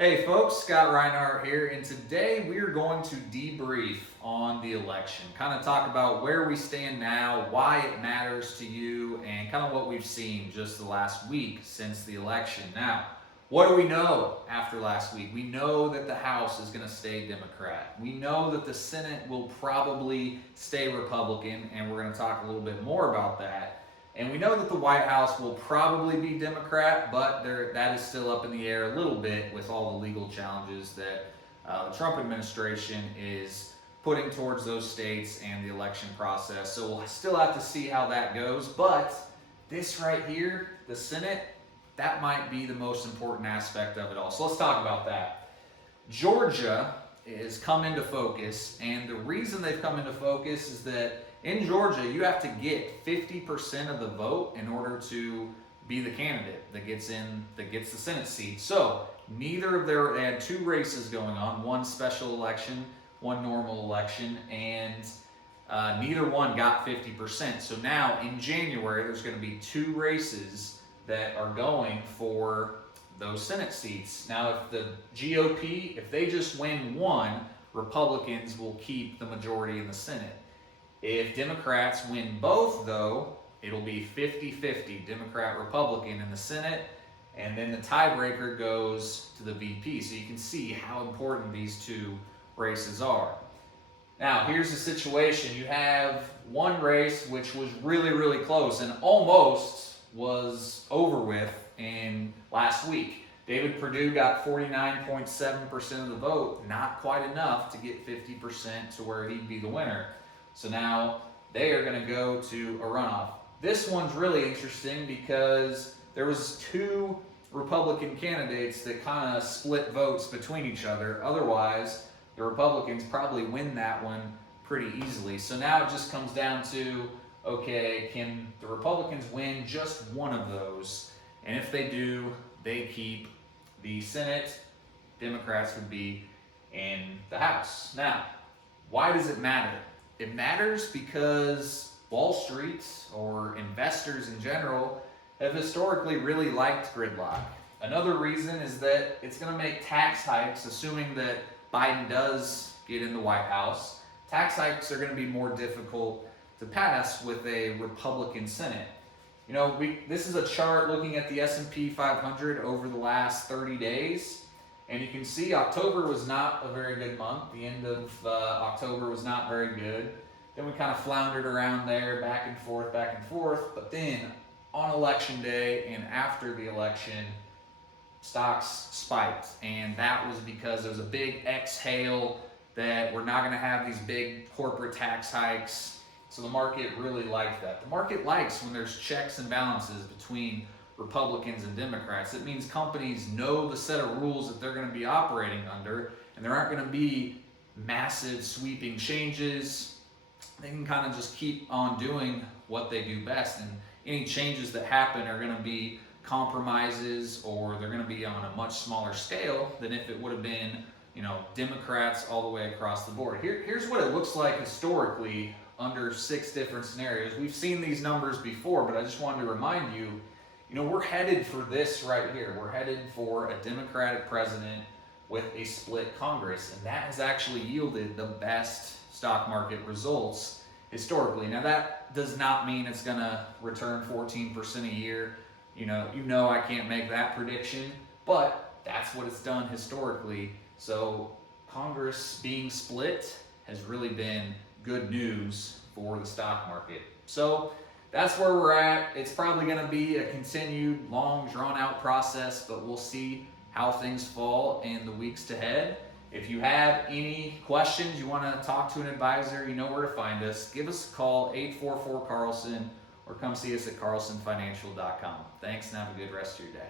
Hey folks, Scott Reinhardt here, and today we are going to debrief on the election. Kind of talk about where we stand now, why it matters to you, and kind of what we've seen just the last week since the election. Now, what do we know after last week? We know that the House is going to stay Democrat. We know that the Senate will probably stay Republican, and we're going to talk a little bit more about that. And we know that the White House will probably be Democrat, but that is still up in the air a little bit with all the legal challenges that the Trump administration is putting towards those states and the election process. So we'll still have to see how that goes. But this right here, the Senate, that might be the most important aspect of it all. So let's talk about that. Georgia has come into focus, and the reason they've come into focus is that in Georgia, you have to get 50% of the vote in order to be the candidate that gets the Senate seat. So they had two races going on, one special election, one normal election, and neither one got 50%. So now in January, there's going to be two races that are going for those Senate seats. Now, if the GOP, if they just win one, Republicans will keep the majority in the Senate. If Democrats win both, though, it'll be 50-50, Democrat-Republican in the Senate, and then the tiebreaker goes to the VP. So you can see how important these two races are. Now, here's the situation. You have one race which was really, really close and almost was over with in last week. David Perdue got 49.7% of the vote, not quite enough to get 50% to where he'd be the winner. So now they are going to go to a runoff. This one's really interesting because there was two Republican candidates that kind of split votes between each other. Otherwise, the Republicans probably win that one pretty easily. So now it just comes down to, okay, can the Republicans win just one of those? And if they do, they keep the Senate. Democrats would be in the House. Now, why does it matter? It matters because Wall Street, or investors in general, have historically really liked gridlock. Another reason is that it's going to make tax hikes, assuming that Biden does get in the White House. Tax hikes are going to be more difficult to pass with a Republican Senate. You know, this is a chart looking at the S&P 500 over the last 30 days. And you can see October was not a very good month. The end of October was not very good. Then we kind of floundered around there, back and forth. But then on election day and after the election, stocks spiked. And that was because there was a big exhale that we're not going to have these big corporate tax hikes. So the market really liked that. The market likes when there's checks and balances between Republicans and Democrats. It means companies know the set of rules that they're going to be operating under, and there aren't going to be massive sweeping changes. They can kind of just keep on doing what they do best, and any changes that happen are going to be compromises, or they're going to be on a much smaller scale than if it would have been, Democrats all the way across the board. Here's what it looks like historically under 6 different scenarios. We've seen these numbers before, but I just wanted to remind you, we're headed for this right here. We're headed for a Democratic president with a split Congress, and that has actually yielded the best stock market results historically. Now, that does not mean it's going to return 14% a year. I can't make that prediction, but that's what it's done historically. So Congress being split has really been good news for the stock market. So that's where we're at. It's probably going to be a continued, long, drawn-out process, but we'll see how things fall in the weeks ahead. If you have any questions, you want to talk to an advisor, you know where to find us. Give us a call, 844-CARLSON, or come see us at carlsonfinancial.com. Thanks, and have a good rest of your day.